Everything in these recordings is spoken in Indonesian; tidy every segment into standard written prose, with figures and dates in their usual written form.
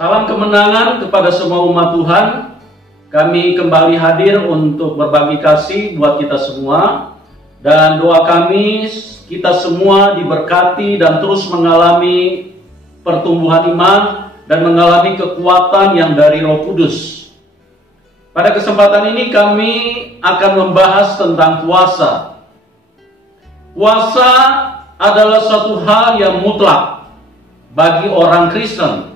Salam kemenangan kepada semua umat Tuhan. Kami kembali hadir untuk berbagi kasih buat kita semua. Dan doa kami, kita semua diberkati dan terus mengalami pertumbuhan iman dan mengalami kekuatan yang dari Roh Kudus. Pada kesempatan ini kami akan membahas tentang puasa. Puasa adalah suatu hal yang mutlak bagi orang Kristen.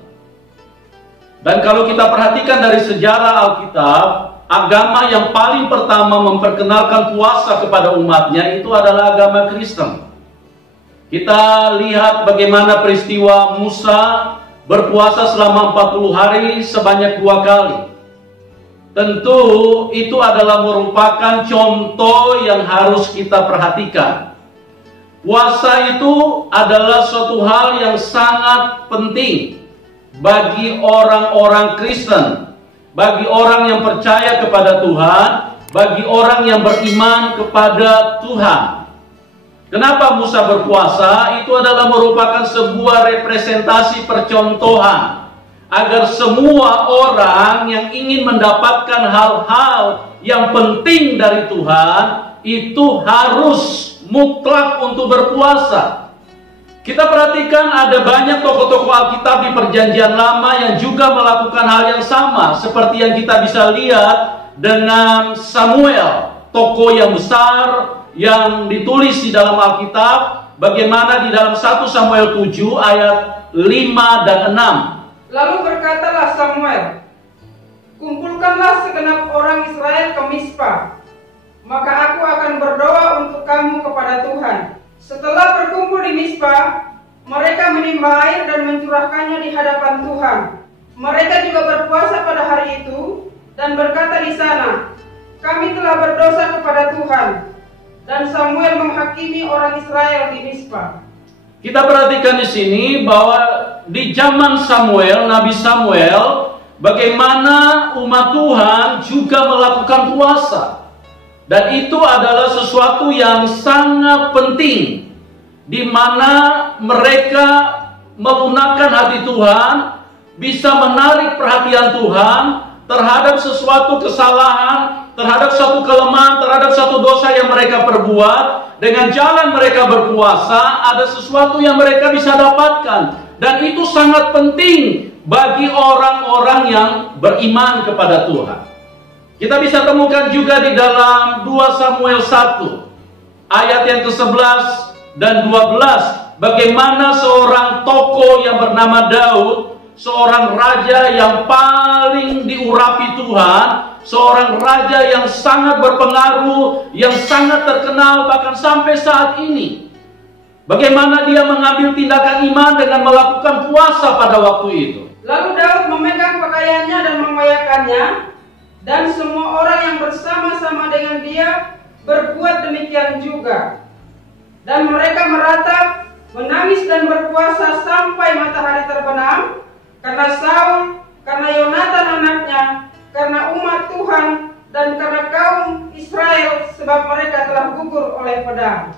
Dan kalau kita perhatikan dari sejarah Alkitab, agama yang paling pertama memperkenalkan puasa kepada umatnya itu adalah agama Kristen. Kita lihat bagaimana peristiwa Musa berpuasa selama 40 hari sebanyak 2 kali. Tentu itu adalah merupakan contoh yang harus kita perhatikan. Puasa itu adalah suatu hal yang sangat penting bagi orang-orang Kristen, bagi orang yang percaya kepada Tuhan, bagi orang yang beriman kepada Tuhan. Kenapa Musa berpuasa? Itu adalah merupakan sebuah representasi percontohan agar semua orang yang ingin mendapatkan hal-hal yang penting dari Tuhan itu harus mutlak untuk berpuasa. Kita perhatikan ada banyak tokoh-tokoh Alkitab di Perjanjian Lama yang juga melakukan hal yang sama, seperti yang kita bisa lihat dengan Samuel, tokoh yang besar yang ditulis di dalam Alkitab, bagaimana di dalam 1 Samuel 7 ayat 5 dan 6. Lalu berkatalah Samuel, kumpulkanlah segenap orang Israel ke Mizpah, maka aku akan berdoa untuk kamu kepada Tuhan. Setelah berkumpul di Mizpah, mereka menimba air dan mencurahkannya di hadapan Tuhan. Mereka juga berpuasa pada hari itu dan berkata di sana, kami telah berdosa kepada Tuhan. Dan Samuel menghakimi orang Israel di Mizpah. Kita perhatikan di sini bahwa di zaman Samuel, Nabi Samuel, bagaimana umat Tuhan juga melakukan puasa. Dan itu adalah sesuatu yang sangat penting, di mana mereka melunakkan hati Tuhan, bisa menarik perhatian Tuhan terhadap sesuatu kesalahan, terhadap suatu kelemahan, terhadap suatu dosa yang mereka perbuat. Dengan jalan mereka berpuasa, ada sesuatu yang mereka bisa dapatkan. Dan itu sangat penting bagi orang-orang yang beriman kepada Tuhan. Kita bisa temukan juga di dalam 2 Samuel 1 ayat yang ke-11 dan 12, bagaimana seorang tokoh yang bernama Daud, seorang raja yang paling diurapi Tuhan, seorang raja yang sangat berpengaruh, yang sangat terkenal bahkan sampai saat ini, bagaimana dia mengambil tindakan iman dengan melakukan puasa pada waktu itu. Lalu Daud memegang pakaiannya dan mengoyakkannya, dan semua orang yang bersama-sama dengan dia berbuat demikian juga. Dan mereka meratap, menangis dan berpuasa sampai matahari terbenam, karena Saul, karena Yonatan anaknya, karena umat Tuhan, dan karena kaum Israel, sebab mereka telah gugur oleh pedang.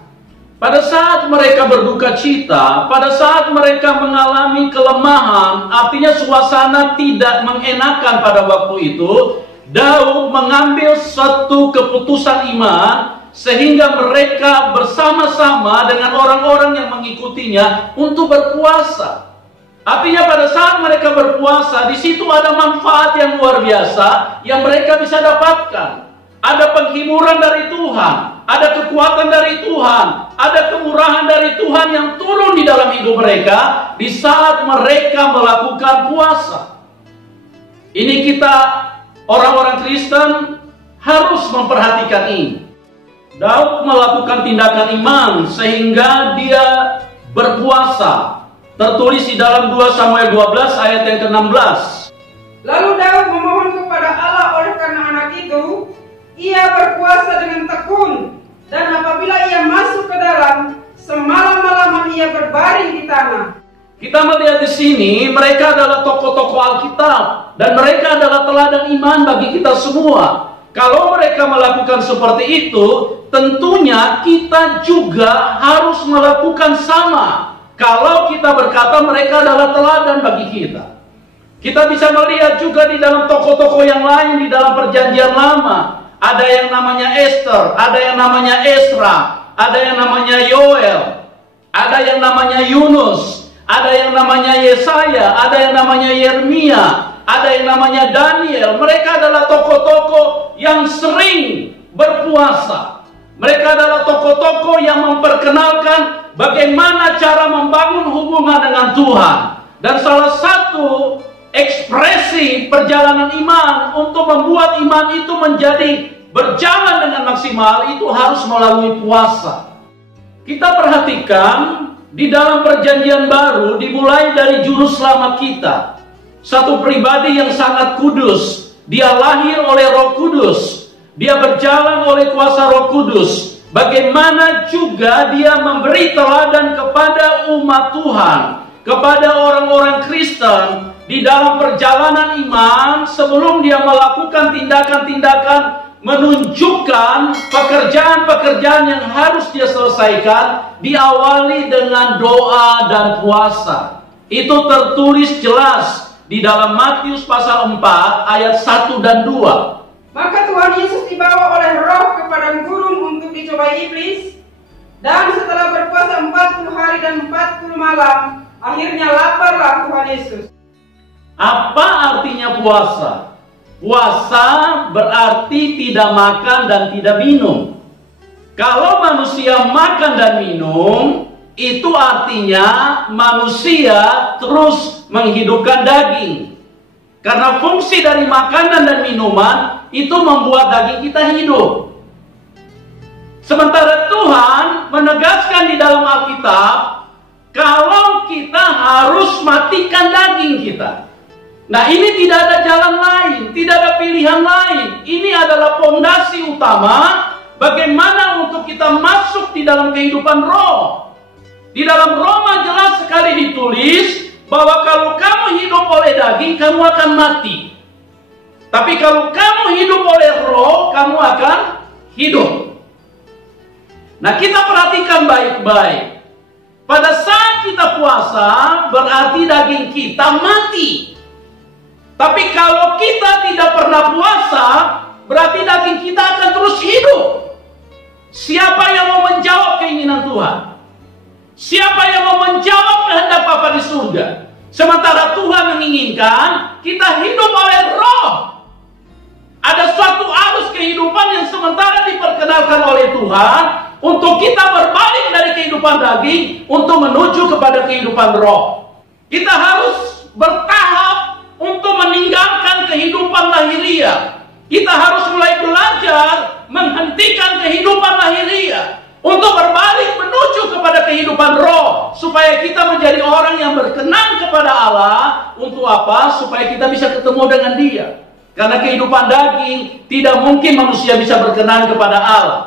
Pada saat mereka berduka cita, pada saat mereka mengalami kelemahan, artinya suasana tidak mengenakan pada waktu itu, Daud mengambil satu keputusan iman sehingga mereka bersama-sama dengan orang-orang yang mengikutinya untuk berpuasa. Artinya pada saat mereka berpuasa, di situ ada manfaat yang luar biasa yang mereka bisa dapatkan. Ada penghiburan dari Tuhan, ada kekuatan dari Tuhan, ada kemurahan dari Tuhan yang turun di dalam hidup mereka di saat mereka melakukan puasa. Ini kita orang-orang Kristen harus memperhatikan ini. Daud melakukan tindakan iman sehingga dia berpuasa. Tertulis di dalam 2 Samuel 12 ayat yang ke-16. Lalu Daud memohon kepada Allah oleh karena anak itu, ia berpuasa dengan tekun, dan apabila ia masuk ke dalam, semalam-malaman ia berbaring di tanah. Kita melihat di sini mereka adalah tokoh-tokoh Alkitab dan mereka adalah teladan iman bagi kita semua. Kalau mereka melakukan seperti itu, tentunya kita juga harus melakukan sama. Kalau kita berkata mereka adalah teladan bagi kita. Kita bisa melihat juga di dalam tokoh-tokoh yang lain di dalam perjanjian lama. Ada yang namanya Esther, ada yang namanya Ezra, ada yang namanya Yoel, ada yang namanya Yunus, ada yang namanya Yesaya, ada yang namanya Yeremia, ada yang namanya Daniel. Mereka adalah tokoh-tokoh yang sering berpuasa. Mereka adalah tokoh-tokoh yang memperkenalkan bagaimana cara membangun hubungan dengan Tuhan. Dan salah satu ekspresi perjalanan iman untuk membuat iman itu menjadi berjalan dengan maksimal itu harus melalui puasa. Kita perhatikan di dalam perjanjian baru dimulai dari juru selamat kita. Satu pribadi yang sangat kudus. Dia lahir oleh Roh Kudus. Dia berjalan oleh kuasa Roh Kudus. Bagaimana juga dia memberi teladan kepada umat Tuhan, kepada orang-orang Kristen di dalam perjalanan iman sebelum dia melakukan tindakan-tindakan menunjukkan pekerjaan-pekerjaan yang harus dia selesaikan, diawali dengan doa dan puasa. Itu tertulis jelas di dalam Matius pasal 4 ayat 1 dan 2. Maka Tuhan Yesus dibawa oleh Roh ke padang gurun untuk dicobai iblis, dan setelah berpuasa 40 hari dan 40 malam, akhirnya laparlah Tuhan Yesus. Apa artinya puasa? Puasa berarti tidak makan dan tidak minum. Kalau manusia makan dan minum, itu artinya manusia terus menghidupkan daging. Karena fungsi dari makanan dan minuman itu membuat daging kita hidup. Sementara Tuhan menegaskan di dalam Alkitab, kalau kita harus matikan daging kita. Nah, ini tidak ada jalan lain, tidak ada pilihan lain. Ini adalah fondasi utama bagaimana untuk kita masuk di dalam kehidupan roh. Di dalam Roma jelas sekali ditulis bahwa kalau kamu hidup oleh daging, kamu akan mati. Tapi kalau kamu hidup oleh roh, kamu akan hidup. Nah, kita perhatikan baik-baik. Pada saat kita puasa, berarti daging kita mati. Tapi kalau kita tidak pernah puasa, berarti daging kita akan terus hidup. Siapa yang mau menjawab keinginan Tuhan? Siapa yang mau menjawab kehendak Bapa di surga? Sementara Tuhan menginginkan kita hidup oleh roh. Ada suatu arus kehidupan yang sementara diperkenalkan oleh Tuhan untuk kita berbalik dari kehidupan daging untuk menuju kepada kehidupan roh. Kita harus bertahap untuk meninggalkan kehidupan lahiriah. Kita harus mulai belajar menghentikan kehidupan lahiriah untuk berbalik menuju kepada kehidupan roh, supaya kita menjadi orang yang berkenan kepada Allah. Untuk apa? Supaya kita bisa ketemu dengan Dia. Karena kehidupan daging tidak mungkin manusia bisa berkenan kepada Allah.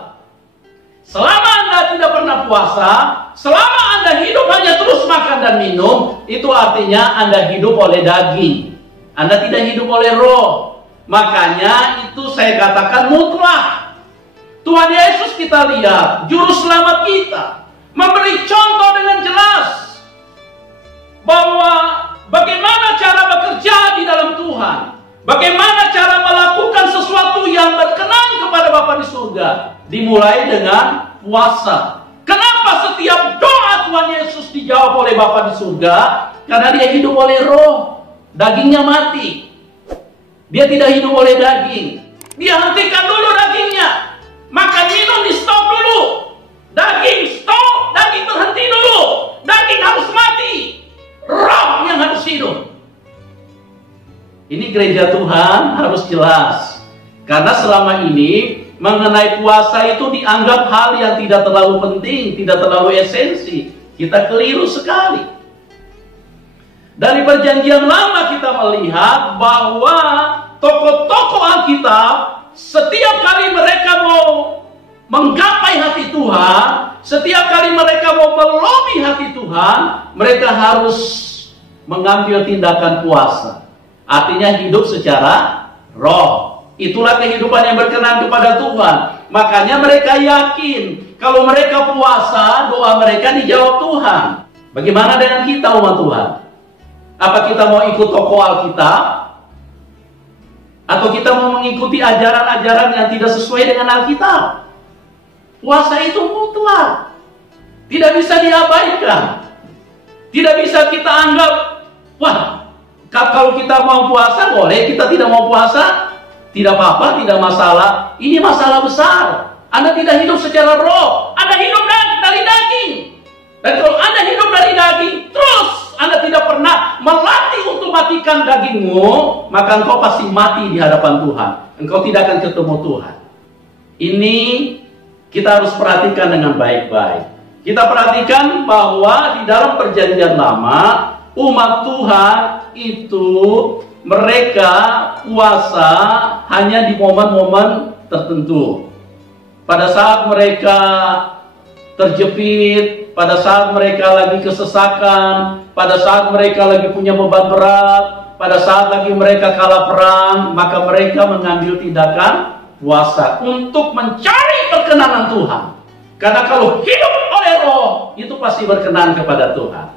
Selama Anda tidak pernah puasa, selama Anda hidup hanya terus makan dan minum, itu artinya Anda hidup oleh daging. Anda tidak hidup oleh roh. Makanya itu saya katakan mutlak. Tuhan Yesus kita lihat, juru selamat kita, memberi contoh dengan jelas bahwa bagaimana cara bekerja di dalam Tuhan, bagaimana cara melakukan sesuatu yang berkenan kepada Bapa di surga, dimulai dengan puasa. Kenapa setiap doa Tuhan Yesus dijawab oleh Bapa di surga? Karena dia hidup oleh roh, dagingnya mati. Dia tidak hidup oleh daging. Dia hentikan dulu dagingnya. Makan minum di stop dulu. Daging stop, daging berhenti dulu. Daging harus mati. Roh yang harus hidup. Ini gereja Tuhan harus jelas. Karena selama ini mengenai puasa itu dianggap hal yang tidak terlalu penting, tidak terlalu esensi. Kita keliru sekali. Dari perjanjian lama kita melihat bahwa tokoh-tokoh Alkitab setiap kali mereka mau menggapai hati Tuhan, setiap kali mereka mau melobi hati Tuhan, mereka harus mengambil tindakan puasa. Artinya hidup secara roh. Itulah kehidupan yang berkenan kepada Tuhan. Makanya mereka yakin kalau mereka puasa, doa mereka dijawab Tuhan. Bagaimana dengan kita umat Tuhan? Apa kita mau ikut tokoh Alkitab? Atau kita mau mengikuti ajaran-ajaran yang tidak sesuai dengan Alkitab? Puasa itu mutlak, tidak bisa diabaikan. Tidak bisa kita anggap, wah, kalau kita mau puasa boleh, kita tidak mau puasa tidak apa-apa, tidak masalah. Ini masalah besar. Anda tidak hidup secara roh, Anda hidup dari daging. Dan kalau Anda hidup dari daging, terus Anda tidak pernah melatih untuk matikan dagingmu, maka engkau pasti mati di hadapan Tuhan. Engkau tidak akan ketemu Tuhan. Ini kita harus perhatikan dengan baik-baik. Kita perhatikan bahwa di dalam perjanjian lama, umat Tuhan itu mereka puasa hanya di momen-momen tertentu. Pada saat mereka terjepit, pada saat mereka lagi kesesakan, pada saat mereka lagi punya beban berat, pada saat lagi mereka kalah perang, maka mereka mengambil tindakan puasa untuk mencari perkenanan Tuhan. Karena kalau hidup oleh roh, itu pasti berkenan kepada Tuhan.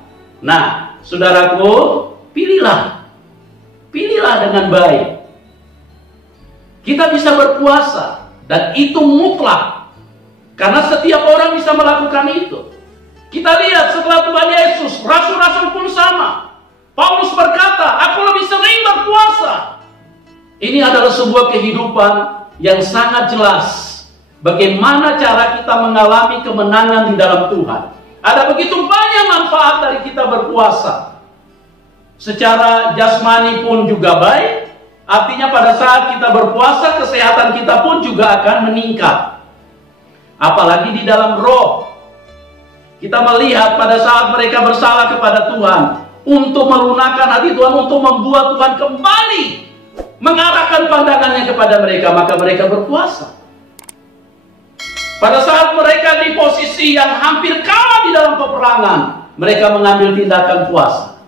Nah, saudaraku, pilihlah dengan baik. Kita bisa berpuasa, dan itu mutlak. Karena setiap orang bisa melakukan itu. Kita lihat setelah Tuhan Yesus, rasul-rasul pun sama. Paulus berkata, aku lebih sering berpuasa. Ini adalah sebuah kehidupan yang sangat jelas. Bagaimana cara kita mengalami kemenangan di dalam Tuhan. Ada begitu banyak manfaat dari kita berpuasa. Secara jasmani pun juga baik. Artinya pada saat kita berpuasa, kesehatan kita pun juga akan meningkat. Apalagi di dalam roh. Kita melihat pada saat mereka bersalah kepada Tuhan, untuk melunakkan hati Tuhan, untuk membuat Tuhan kembali mengarahkan pandangannya kepada mereka, maka mereka berpuasa. Pada saat mereka di posisi yang hampir kalah di dalam peperangan, mereka mengambil tindakan puasa.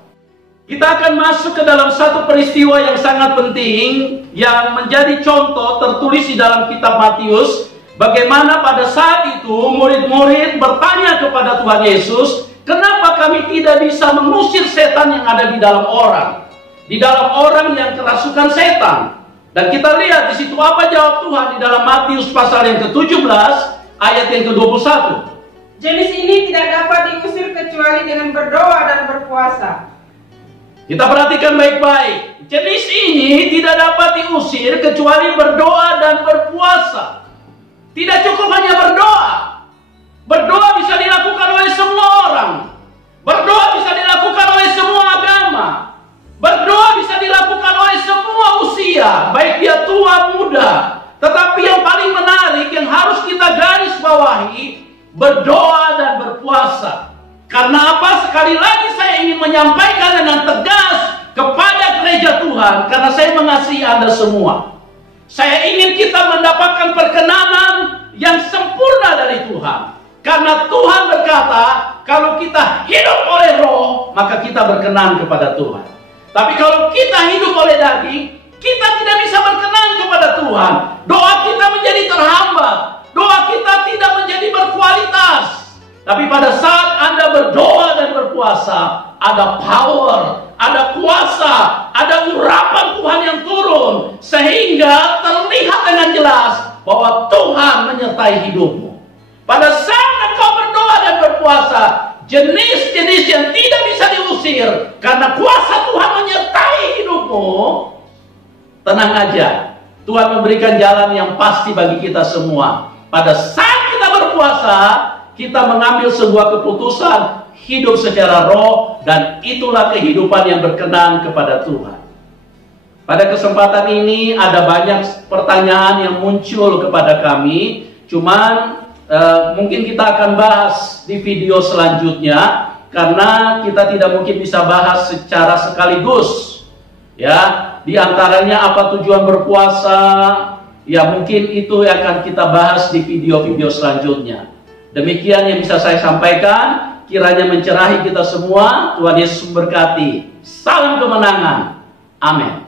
Kita akan masuk ke dalam satu peristiwa yang sangat penting, yang menjadi contoh tertulis di dalam kitab Matius. Bagaimana pada saat itu murid-murid bertanya kepada Tuhan Yesus, kenapa kami tidak bisa mengusir setan yang ada di dalam orang? Di dalam orang yang kerasukan setan. Dan kita lihat di situ apa jawab Tuhan di dalam Matius pasal yang ke-17 ayat yang ke-21. Jenis ini tidak dapat diusir kecuali dengan berdoa dan berpuasa. Kita perhatikan baik-baik. Jenis ini tidak dapat diusir kecuali berdoa dan berpuasa. Tidak cukup hanya berdoa. Berdoa bisa dilakukan oleh semua orang. Berdoa bisa dilakukan oleh semua agama. Berdoa bisa dilakukan oleh semua usia, baik dia tua muda. Tetapi yang paling menarik yang harus kita garis bawahi, berdoa dan berpuasa. Karena apa? Sekali lagi saya ingin menyampaikan dengan tegas kepada gereja Tuhan, karena saya mengasihi Anda semua. Saya ingin kita mendapatkan perkenanan yang sempurna dari Tuhan. Karena Tuhan berkata, kalau kita hidup oleh roh, maka kita berkenan kepada Tuhan. Tapi kalau kita hidup oleh daging, kita tidak bisa berkenan kepada Tuhan. Doa kita menjadi terhambat. Doa kita tidak menjadi berkualitas. Tapi pada saat Anda berdoa dan berpuasa, ada power, ada kuasa, ada urapan Tuhan yang turun, sehingga terlihat dengan jelas bahwa Tuhan menyertai hidupmu. Pada saat engkau berdoa dan berpuasa, jenis-jenis yang tidak bisa diusir karena kuasa Tuhan menyertai hidupmu, tenang aja, Tuhan memberikan jalan yang pasti bagi kita semua. Pada saat kita berpuasa, kita mengambil sebuah keputusan hidup secara roh, dan itulah kehidupan yang berkenan kepada Tuhan. Pada kesempatan ini ada banyak pertanyaan yang muncul kepada kami, cuman mungkin kita akan bahas di video selanjutnya, karena kita tidak mungkin bisa bahas secara sekaligus. Ya, di antaranya apa tujuan berpuasa, ya mungkin itu akan kita bahas di video-video selanjutnya. Demikian yang bisa saya sampaikan, kiranya mencerahi kita semua. Tuhan Yesus memberkati. Salam kemenangan. Amin.